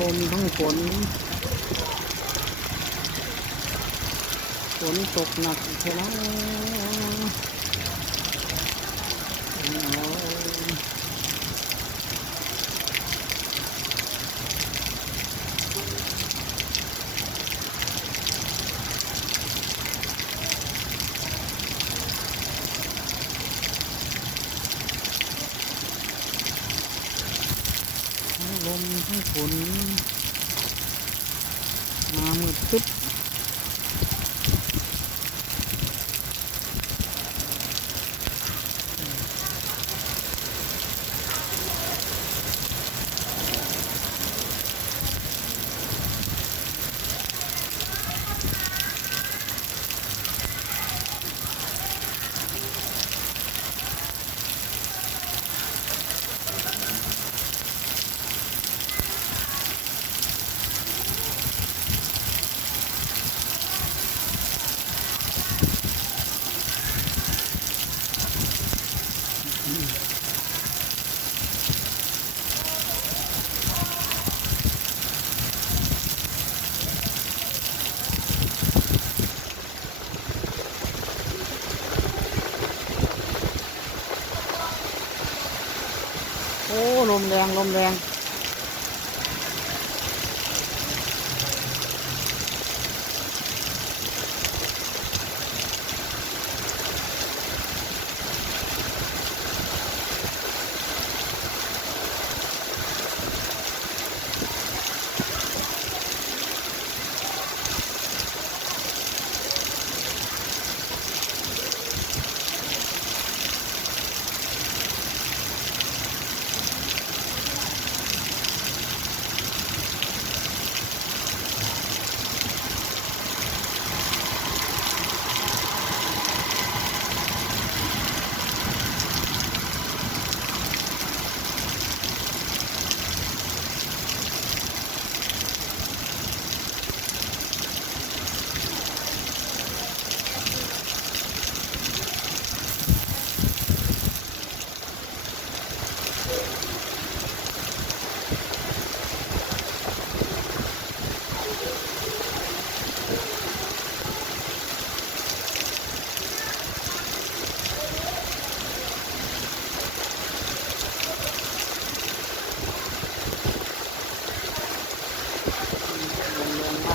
ลมทั้งฝนตกหนักใช่ไหมลมทั้งฝนมามืดตึ๊บโอ้ลมแรงม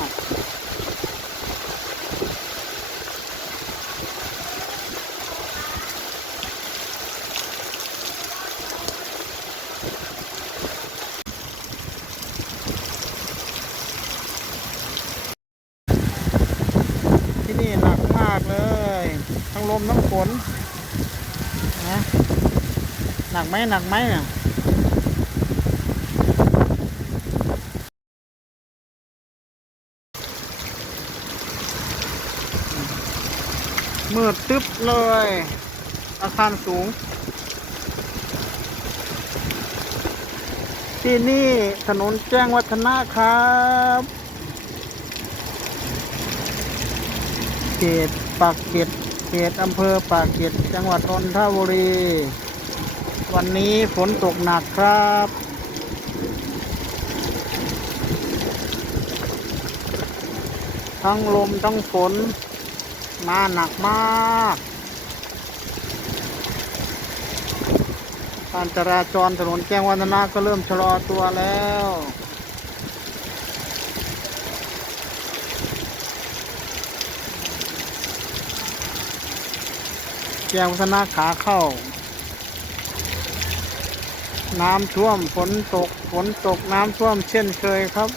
ากที่นี่หนักมากเลยทั้งลมทั้งฝนนะหนักไหมเนี่ยมืดตึ๊บเลยอาคารสูงที่นี่ถนนแจ้งวัฒนะครับเขตปากเกร็ดเขตอำเภอปากเกร็ดจังหวัดนนทบุรีวันนี้ฝนตกหนักครับทั้งลมทั้งฝนมาหนักมากการจราจรถนนแจ้งวัฒนะก็เริ่มชะลอตัวแล้วแจ้งวัฒนะขาเข้าน้ำท่วมฝนตกน้ำท่วมเช่นเคยครับ